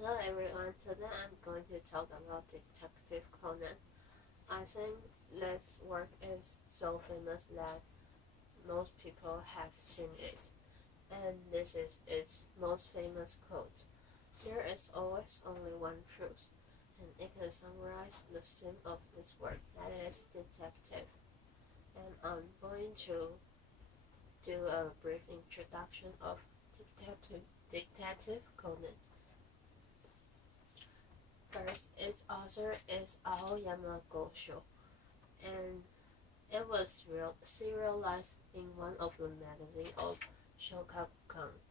Hello everyone, today I'm going to talk about Detective Conan. I think this work is so famous that most people have seen it, and this is its most famous quote. There is always only one truth, and it can summarize the theme of this work, that is detective. And I'm going to do a brief introduction of Detective Conan. First, its author is Aoyama Gosho, and it was serialized in one of the magazines of Shogakukan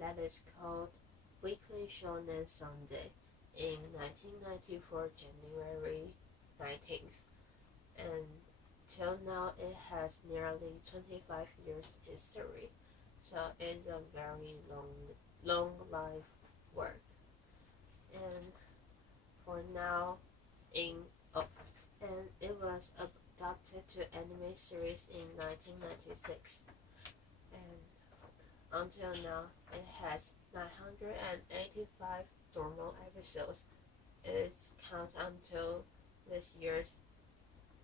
that is called Weekly Shonen Sunday in 1994 January 19th, and till now it has nearly 25 years history, so it's a very long life work. And for now, in oh, and it was adapted to anime series in 1996, and until now it has 985 normal episodes. It's count until this year's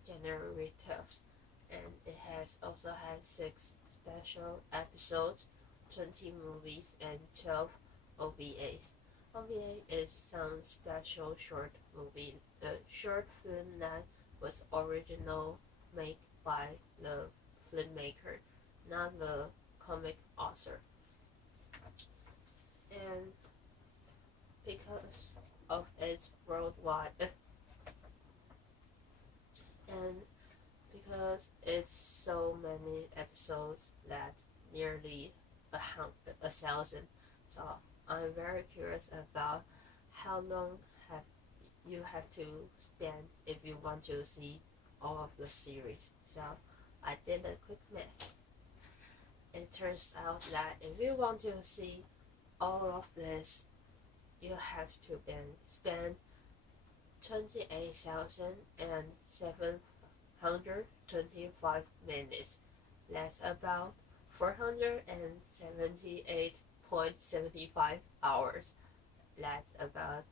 January 12th, and it has also had 6 special episodes, 20 movies, and 12 OVAs. OVA is some special short film that was original made by the filmmaker, not the comic author. And because of its worldwide, and because it's so many episodes that nearly a thousand, so I'm very curious about how long have you have to spend if you want to see all of the series. So I did a quick math. It turns out that if you want to see all of this, you have to spend 28,725 minutes. That's about 478.75 hours. That's about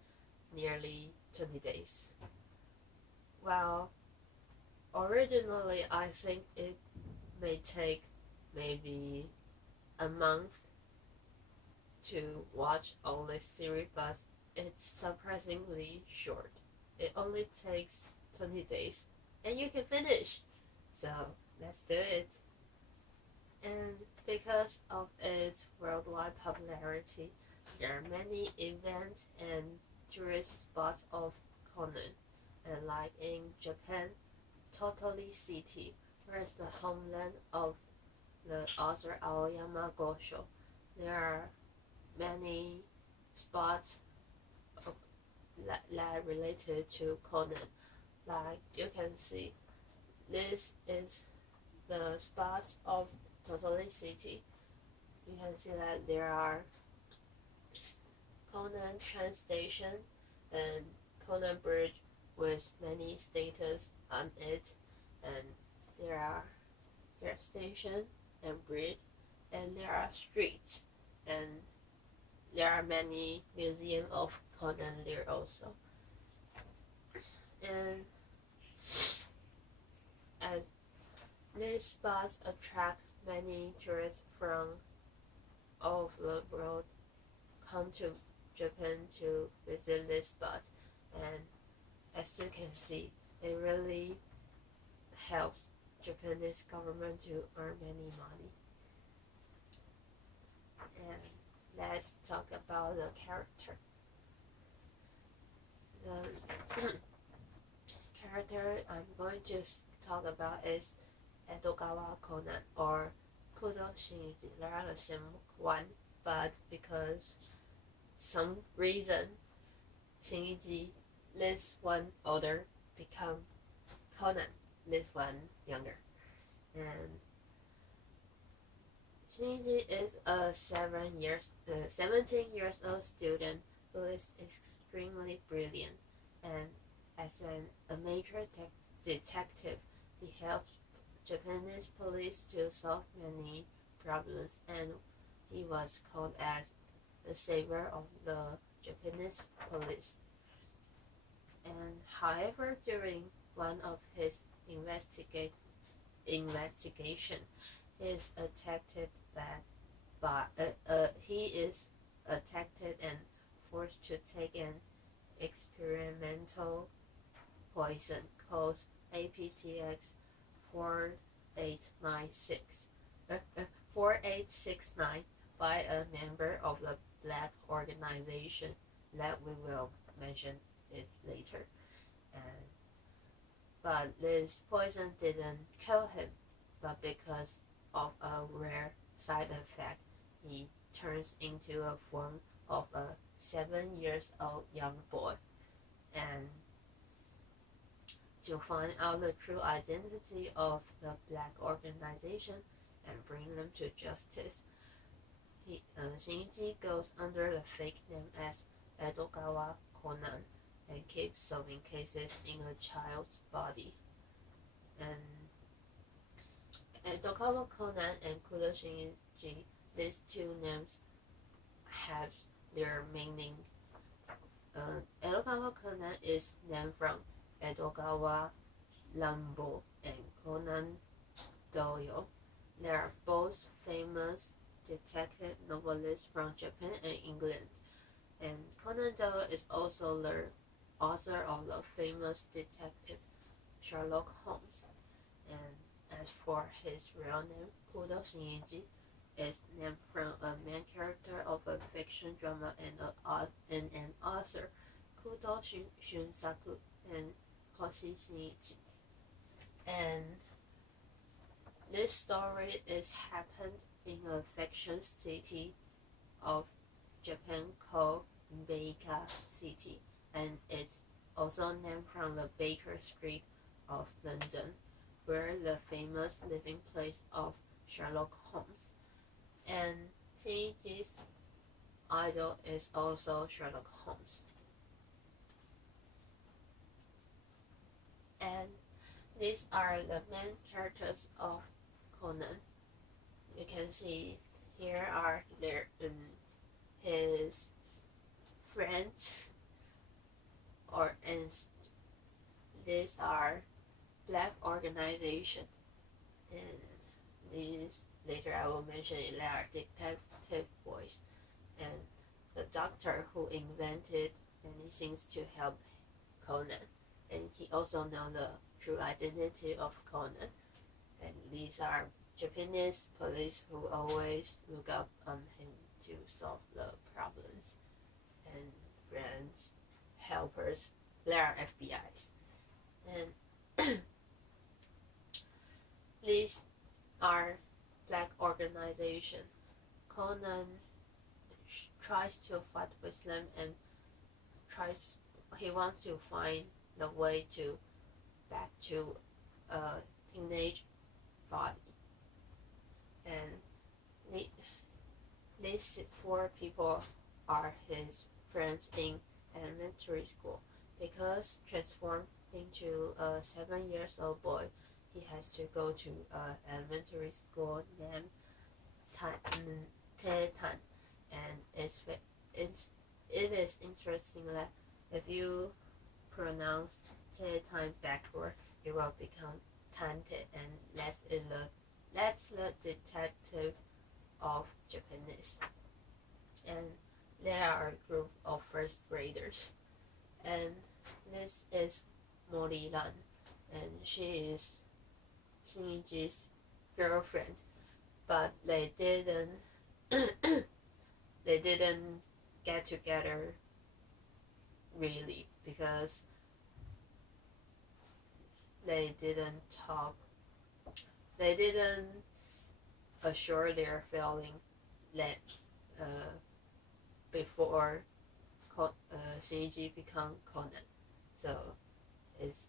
nearly 20 days. Well, originally I think it may take maybe a month to watch all this series, but it's surprisingly short. It only takes 20 days and you can finish. So let's do it. And because of its worldwide popularity, there are many events and tourist spots of Conan. And like in Japan, Totally City, where is the homeland of the author Aoyama Gosho, there are many spots that related to Conan. Like you can see, this is the spots of Totally City. You can see that there are Conan train station and Conan Bridge with many statues on it, and there are station and bridge, and there are streets, and there are many museums of Conan there also. And as these spots attract many tourists from all of the world come to Japan to visit these spots, and as you can see, it really helps Japanese government to earn many money. And let's talk about the character. The character I'm going to talk about is Edogawa Conan or Kudo Shinichi. They are the same one, but because some reason Shinichi, this one older, become Conan, this one younger. And Shinichi is a 17 years old student who is extremely brilliant, and as a major detective, he helps Japanese police to solve many problems, and he was called as the savior of the Japanese police. And however, during one of his investigation, he is attacked he is attacked and forced to take an experimental poison called APTX 4869 by a member of the black organization that we will mention it later. But this poison didn't kill him, but because of a rare side effect, he turns into a form of a 7-year-old young boy. And to find out the true identity of the black organization and bring them to justice, Shinji goes under the fake name as Edogawa Conan and keeps solving cases in a child's body. And Edogawa Conan and Kudo Shinji, these two names have their meaning. Edogawa Conan is named from Edogawa Lambo and Conan Doyle. They are both famous detective novelists from Japan and England. And Conan Doyle is also the author of the famous detective Sherlock Holmes. And as for his real name, Kudo Shinji, is named from a main character of a fiction drama and an author, Kudo Shunsaku and Koshi Shinichi. And this story is happened in a fiction city of Japan called Baker City, and it's also named from the Baker Street of London, where the famous living place of Sherlock Holmes. And Shinji's idol is also Sherlock Holmes. And these are the main characters of Conan. You can see here are his friends, and these are black organizations, and these later I will mention they are detective boys, and the doctor who invented many things to help Conan, and he also knows the true identity of Conan. And these are Japanese police who always look up on him to solve the problems, and friends, helpers, they are FBI's. And these are black organization. Conan tries to fight with them and he wants to find the way to back to a teenage body. And these 4 people are his friends in elementary school. Because transformed into a 7-year-old boy, he has to go to elementary school named Tetan, and it is interesting that if you pronounce Tetan backward, it will become Tante, and that's the detective of Japanese. And they are a group of first graders, and this is Moriran, and she is Shinji's girlfriend, but they didn't get together really because they didn't talk. They didn't assure their feeling that before Shinji become Conan. So it's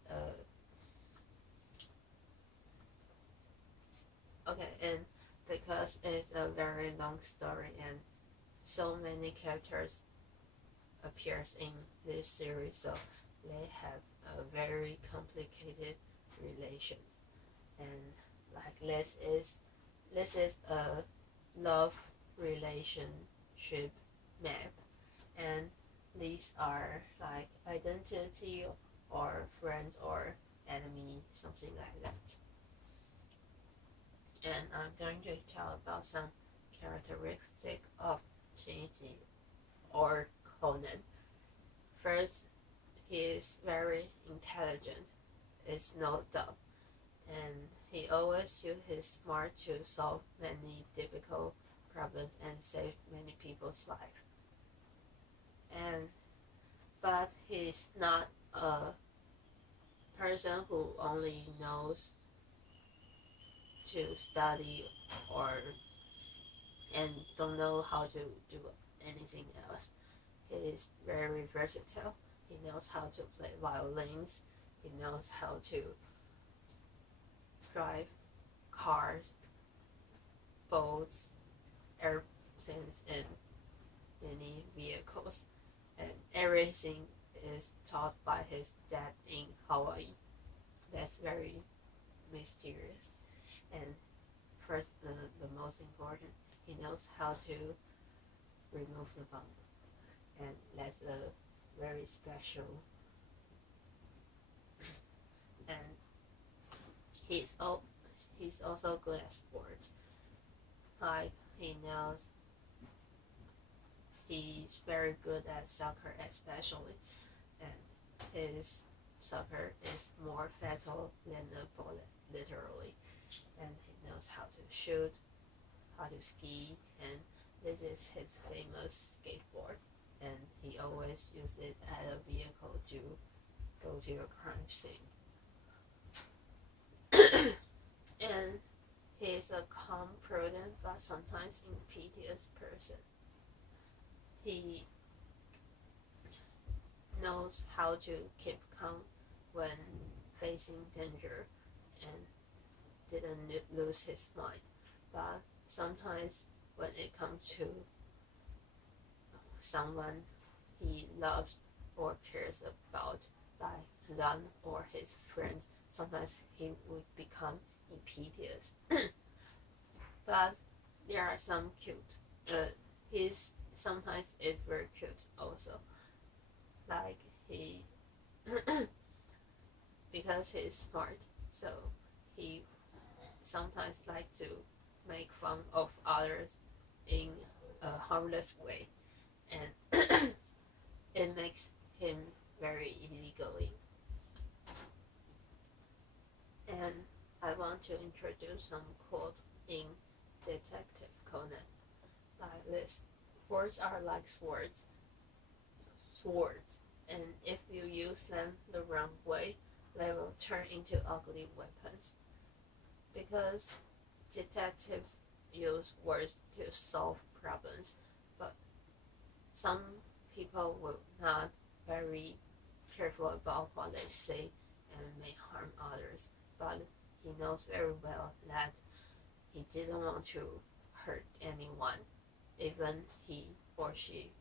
okay, and because it's a very long story and so many characters appears in this series, so they have a very complicated relation. And like this is a love relationship map, and these are like identity or friends or enemy, something like that. And I'm going to tell about some characteristic of Shinji or Conan. First, he is very intelligent, it's no doubt, and he always uses his smart to solve many difficult problems and save many people's life. And but he's not a person who only knows to study or and don't know how to do anything else. He is very versatile. He knows how to play violins. He knows how to drive cars, boats, airplanes, and many vehicles. And everything is taught by his dad in Hawaii. That's very mysterious. And first, the most important, he knows how to remove the bomb. And that's a very special. And he's also good at sports. Like he knows he's very good at soccer, especially, and his soccer is more fatal than a bullet, literally. And he knows how to shoot, how to ski, and this is his famous skateboard. And he always uses it as a vehicle to go to a crime scene. And he is a calm, prudent, but sometimes impetuous person. He knows how to keep calm when facing danger and didn't lose his mind. But sometimes when it comes to someone he loves or cares about, like Lan or his friends, sometimes he would become impetuous. But there are some cute. His sometimes is very cute also. Like he, because he's smart, so he sometimes like to make fun of others in a harmless way, and it makes him very easygoing. And I want to introduce some quote in Detective Conan like this. Words are like swords, and if you use them the wrong way, they will turn into ugly weapons. Because detectives use words to solve problems, but some people will not very careful about what they say and may harm others. But he knows very well that he didn't want to hurt anyone, even he or she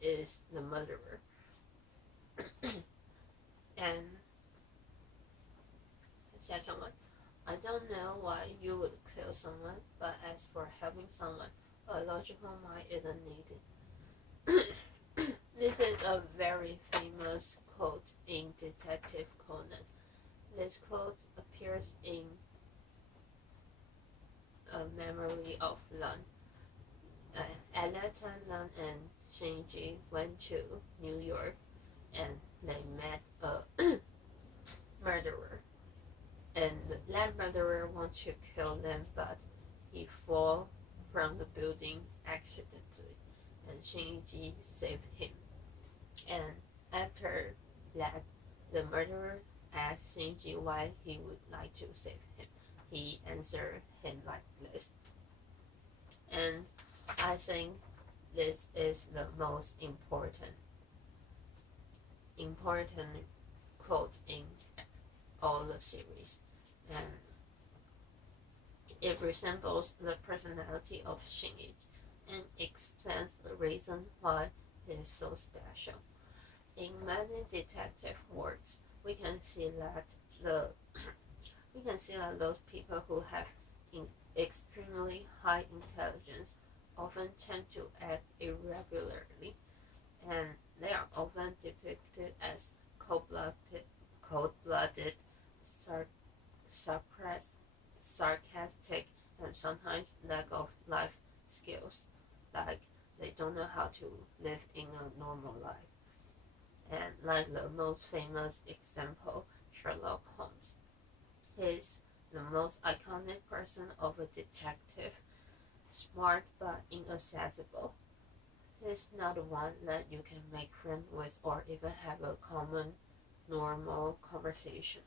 is the murderer. And the second one, I don't know why you would kill someone, but as for helping someone, a logical mind isn't needed. This is a very famous quote in Detective Conan. This quote appears in A Memory of Lan. At that time, Lan and Shinji went to New York and they met a murderer. And that murderer wants to kill them, but he falls from the building accidentally, and Shinji saved him. And after that, the murderer asked Shinji why he would like to save him. He answered him like this. And I think this is the most important quote in all the series. And it resembles the personality of Shinji and explains the reason why he is so special. In many detective works, we can see that those people who have extremely high intelligence often tend to act irregularly. and they are often depicted as cold-blooded, suppressed, sarcastic, and sometimes lack of life skills, like they don't know how to live in a normal life. And like the most famous example, Sherlock Holmes. He's the most iconic person of a detective, smart but inaccessible. He's not the one that you can make friends with or even have a common, normal conversation.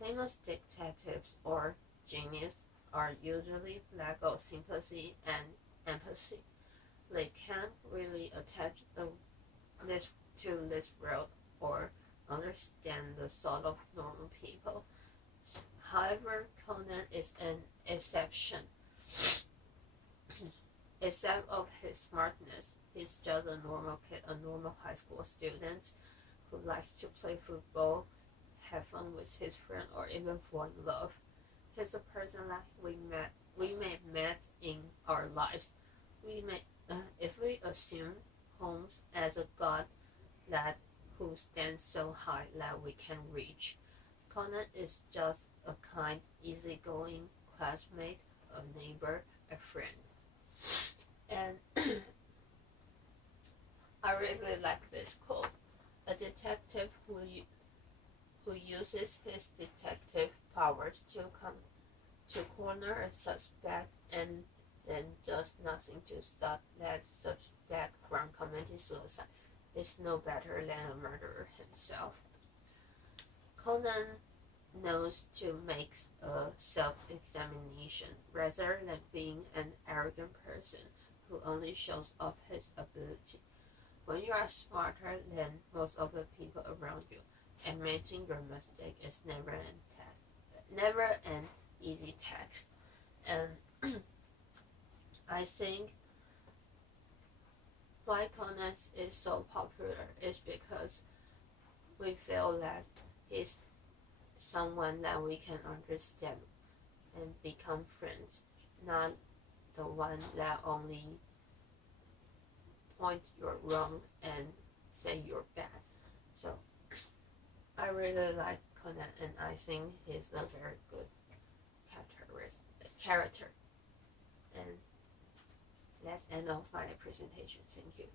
Famous detectives or genius are usually lack of sympathy and empathy. They can't really attach this to this world or understand the sort of normal people. However, Conan is an exception. Except of his smartness, he's just a normal kid, a normal high school student who likes to play football, have fun with his friend, or even fall in love. He's a person that we may met in our lives. If we assume Holmes as a god that who stands so high that we can reach, Conan is just a kind, easygoing classmate, a neighbor, a friend. And I really like this quote. A detective who uses his detective powers to corner a suspect and then does nothing to stop that suspect from committing suicide is no better than a murderer himself. Conan knows to make a self-examination rather than being an arrogant person who only shows off his ability. When you are smarter than most of the people around you, admitting your mistake is never an easy task. And I think why Conan is so popular is because we feel that he's someone that we can understand and become friends, not the one that only point you're wrong and say you're bad. So I really like Conan, and I think he's a very good character. And that's end of my presentation. Thank you.